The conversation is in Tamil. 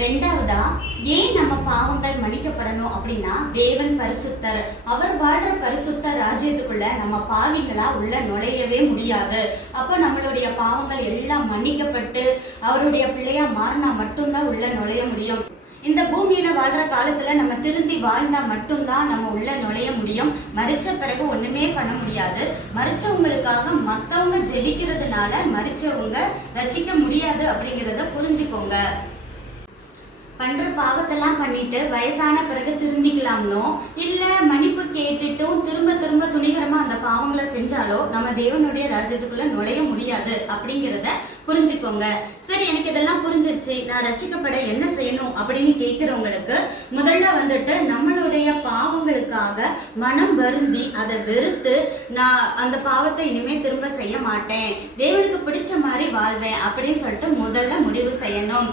ரெண்டாவதா, ஏன் நம்ம பாவங்கள் மன்னிக்கப்படணும் அப்படின்னா, தேவன் பரிசுத்தர். அவர் வாழ்ற பரிசுத்த ராஜ்யத்துக்குள்ள நம்ம பாவிகளா உள்ள நுழையவே முடியாது. அப்ப நம்மளுடைய பாவங்கள் எல்லாம் மன்னிக்கப்பட்டு அவருடைய பிள்ளையா மாறினா மட்டும்தான் உள்ள நுழைய முடியும். இந்த பூமியில வாழ்ற காலத்துல நம்ம திருந்தி வாழ்ந்தா மட்டும்தான் நம்ம உள்ள நுழைய முடியும். மரிச்ச பிறகு ஒண்ணுமே பண்ண முடியாது. மரிச்சவங்களுக்காக மத்தவங்க ஜெபிக்கிறதுனால மரிச்சவங்க ரட்சிக்க முடியாது அப்படிங்கறத புரிஞ்சுக்கோங்க. பண்ற பாவத்தெல்லாம் பண்ணிட்டு வயசான பிறகு திருந்திக்கலாம்னோ இல்ல மன்னிப்பு கேட்டுட்டும் திரும்ப திரும்ப துணிகரமா அந்த பாவங்களை செஞ்சாலோ நம்ம தேவனுடைய ராஜ்யத்துக்குள்ள நுழைய முடியாது அப்படிங்கறத புரிஞ்சுக்கோங்க. சரி, எனக்கு இதெல்லாம் புரிஞ்சிருச்சு, நான் ரட்சிக்கப்பட என்ன செய்யணும் அப்படின்னு கேட்கிறவங்களுக்கு முதல்ல வந்துட்டு நம்மளுடைய பாவங்களுக்காக மனம் வருந்தி அதை வெறுத்து நான் அந்த பாவத்தை இனிமே திரும்ப செய்ய மாட்டேன், தேவனுக்கு பிடிச்ச மாதிரி வாழ்வேன் அப்படின்னு சொல்லிட்டு முதல்ல முடிவு செய்யணும்.